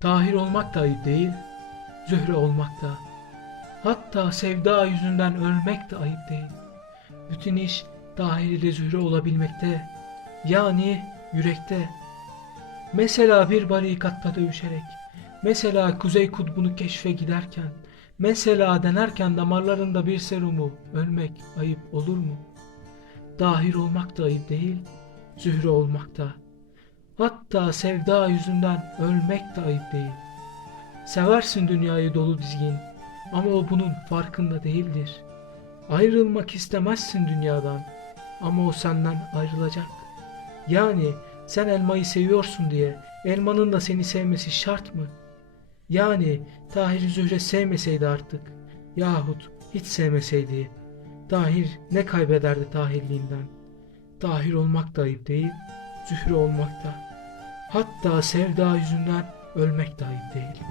Tahir olmak da ayıp değil, Zühre olmak da. Hatta sevda yüzünden ölmek de ayıp değil. Bütün iş Tahir ile Zühre olabilmekte. Yani yürekte. Mesela bir barikatta dövüşerek, mesela Kuzey Kutbu'nu keşfe giderken, mesela denerken damarlarında bir serumu ölmek ayıp olur mu? Dahir olmak da ayıp değil, Zühre olmak da. Hatta sevda yüzünden ölmek de ayıp değil. Seversin dünyayı dolu dizgin ama o bunun farkında değildir. Ayrılmak istemezsin dünyadan ama o senden ayrılacak. Yani sen elmayı seviyorsun diye elmanın da seni sevmesi şart mı? Yani Tahir Zühre sevmeseydi artık yahut hiç sevmeseydi Tahir ne kaybederdi Tahirliğinden? Tahir olmak da ayıp değil, Zühre olmak da. Hatta sevda yüzünden ölmek ayıp değil.